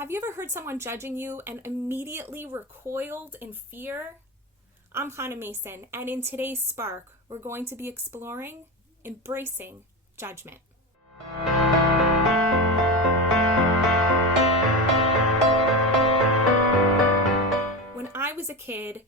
Have you ever heard someone judging you and immediately recoiled in fear? I'm Hannah Mason, and in today's Spark, we're going to be exploring embracing judgment. When I was a kid,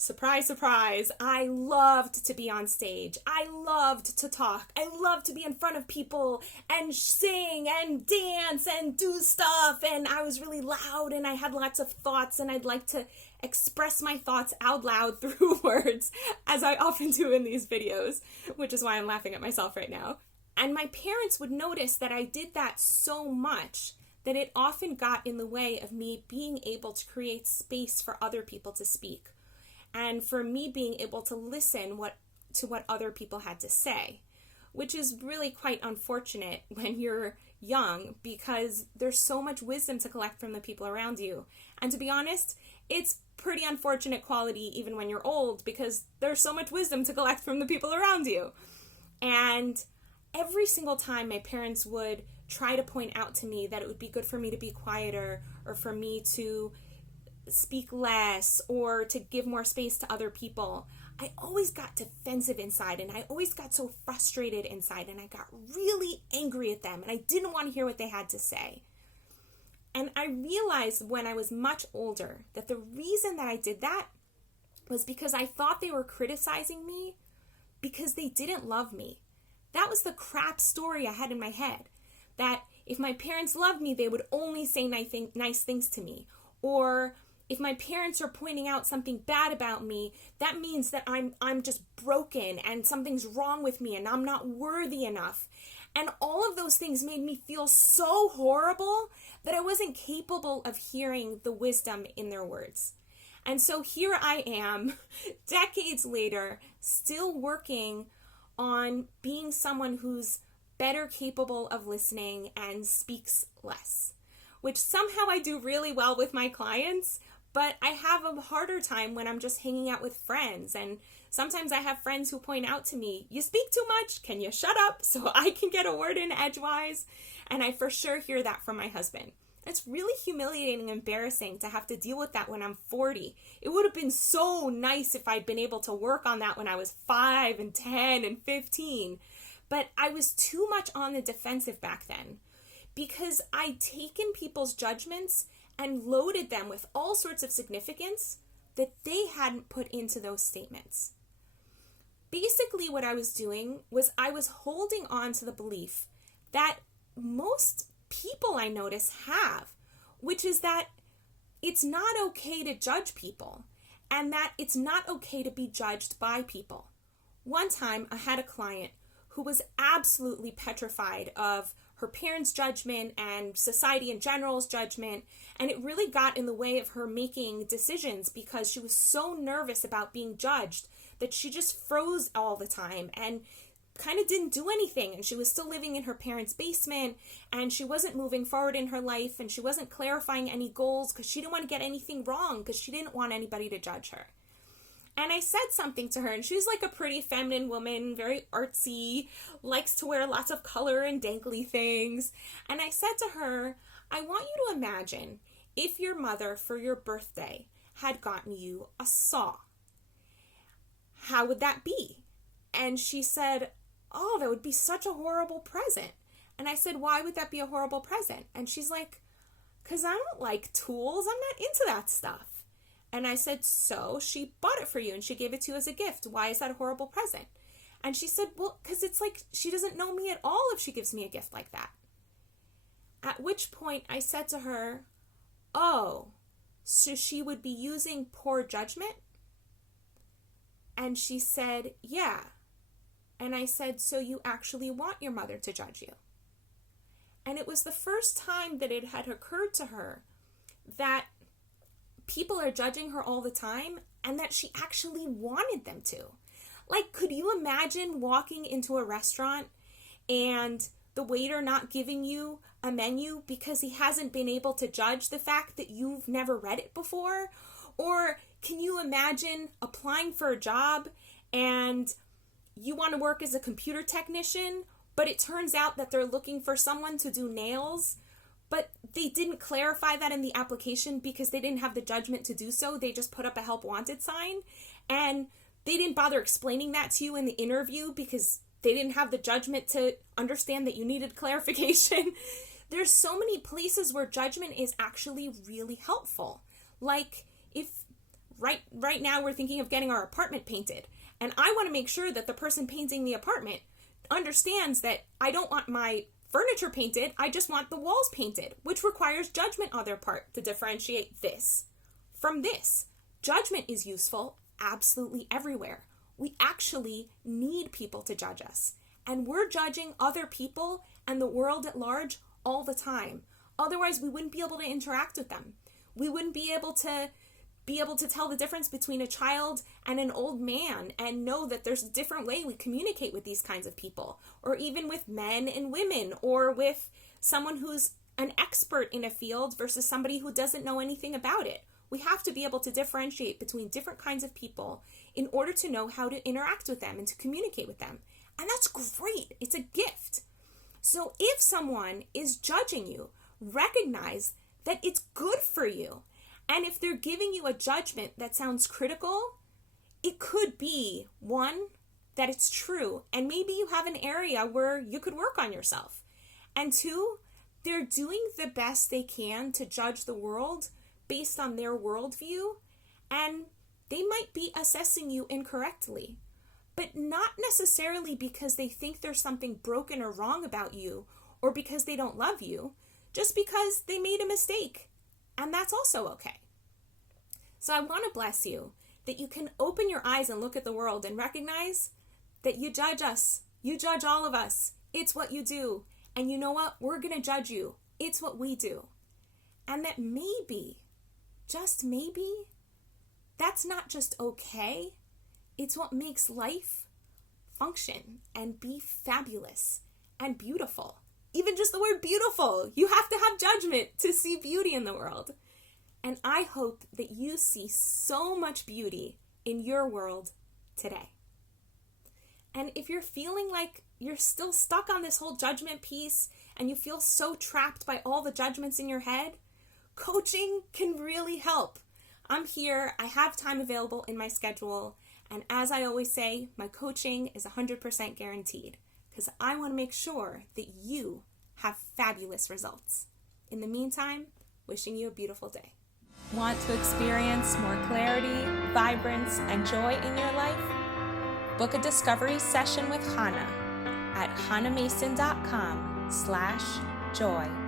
surprise, surprise, I loved to be on stage. I loved to talk. I loved to be in front of people and sing and dance and do stuff. And I was really loud and I had lots of thoughts and I'd like to express my thoughts out loud through words, as I often do in these videos, which is why I'm laughing at myself right now. And my parents would notice that I did that so much that it often got in the way of me being able to create space for other people to speak, and for me being able to listen to what other people had to say, which is really quite unfortunate when you're young because there's so much wisdom to collect from the people around you. And to be honest, it's pretty unfortunate quality even when you're old because there's so much wisdom to collect from the people around you. And every single time my parents would try to point out to me that it would be good for me to be quieter or for me to speak less or to give more space to other people, I always got defensive inside and I always got so frustrated inside and I got really angry at them and I didn't want to hear what they had to say. And I realized when I was much older that the reason that I did that was because I thought they were criticizing me because they didn't love me. That was the crap story I had in my head, that if my parents loved me, they would only say nice things to me. Or if my parents are pointing out something bad about me, that means that I'm just broken and something's wrong with me and I'm not worthy enough. And all of those things made me feel so horrible that I wasn't capable of hearing the wisdom in their words. And so here I am, decades later, still working on being someone who's better capable of listening and speaks less, which somehow I do really well with my clients, but I have a harder time when I'm just hanging out with friends. And sometimes I have friends who point out to me, you speak too much, can you shut up so I can get a word in edgewise? And I for sure hear that from my husband. It's really humiliating and embarrassing to have to deal with that when I'm 40. It would have been so nice if I'd been able to work on that when I was 5 and 10 and 15. But I was too much on the defensive back then because I'd taken people's judgments and loaded them with all sorts of significance that they hadn't put into those statements. Basically, what I was doing was I was holding on to the belief that most people I notice have, which is that it's not okay to judge people and that it's not okay to be judged by people. One time I had a client who was absolutely petrified of her parents' judgment and society in general's judgment, and it really got in the way of her making decisions because she was so nervous about being judged that she just froze all the time and kind of didn't do anything, and she was still living in her parents' basement and she wasn't moving forward in her life and she wasn't clarifying any goals because she didn't want to get anything wrong because she didn't want anybody to judge her. And I said something to her, and she's like a pretty feminine woman, very artsy, likes to wear lots of color and dangly things. And I said to her, I want you to imagine if your mother for your birthday had gotten you a saw. How would that be? And she said, oh, that would be such a horrible present. And I said, why would that be a horrible present? And she's like, because I don't like tools. I'm not into that stuff. And I said, so she bought it for you and she gave it to you as a gift. Why is that a horrible present? And she said, well, because it's like she doesn't know me at all if she gives me a gift like that. At which point I said to her, oh, so she would be using poor judgment? And she said, yeah. And I said, so you actually want your mother to judge you? And it was the first time that it had occurred to her that people are judging her all the time and that she actually wanted them to. Like, could you imagine walking into a restaurant and the waiter not giving you a menu because he hasn't been able to judge the fact that you've never read it before? Or can you imagine applying for a job and you want to work as a computer technician, but it turns out that they're looking for someone to do nails, but they didn't clarify that in the application because they didn't have the judgment to do so. They just put up a help wanted sign, and they didn't bother explaining that to you in the interview because they didn't have the judgment to understand that you needed clarification. There's so many places where judgment is actually really helpful. Like if right now we're thinking of getting our apartment painted, and I want to make sure that the person painting the apartment understands that I don't want my furniture painted, I just want the walls painted, which requires judgment on their part to differentiate this from this. Judgment is useful absolutely everywhere. We actually need people to judge us, and we're judging other people and the world at large all the time. Otherwise, we wouldn't be able to interact with them. We wouldn't be able to tell the difference between a child and an old man and know that there's a different way we communicate with these kinds of people, or even with men and women, or with someone who's an expert in a field versus somebody who doesn't know anything about it. We have to be able to differentiate between different kinds of people in order to know how to interact with them and to communicate with them. And that's great. It's a gift. So if someone is judging you, recognize that it's good for you. And if they're giving you a judgment that sounds critical, it could be, one, that it's true, and maybe you have an area where you could work on yourself. And two, they're doing the best they can to judge the world based on their worldview, and they might be assessing you incorrectly, but not necessarily because they think there's something broken or wrong about you, or because they don't love you, just because they made a mistake. And that's also okay. So I want to bless you that you can open your eyes and look at the world and recognize that you judge us. You judge all of us. It's what you do. And you know what? We're going to judge you. It's what we do. And that maybe, just maybe, that's not just okay. It's what makes life function and be fabulous and beautiful. Even just the word beautiful. You have to have judgment to see beauty in the world. And I hope that you see so much beauty in your world today. And if you're feeling like you're still stuck on this whole judgment piece and you feel so trapped by all the judgments in your head, coaching can really help. I'm here. I have time available in my schedule. And as I always say, my coaching is 100% guaranteed, because I want to make sure that you have fabulous results. In the meantime, wishing you a beautiful day. Want to experience more clarity, vibrance, and joy in your life? Book a discovery session with Hannah at hannahmason.com/joy.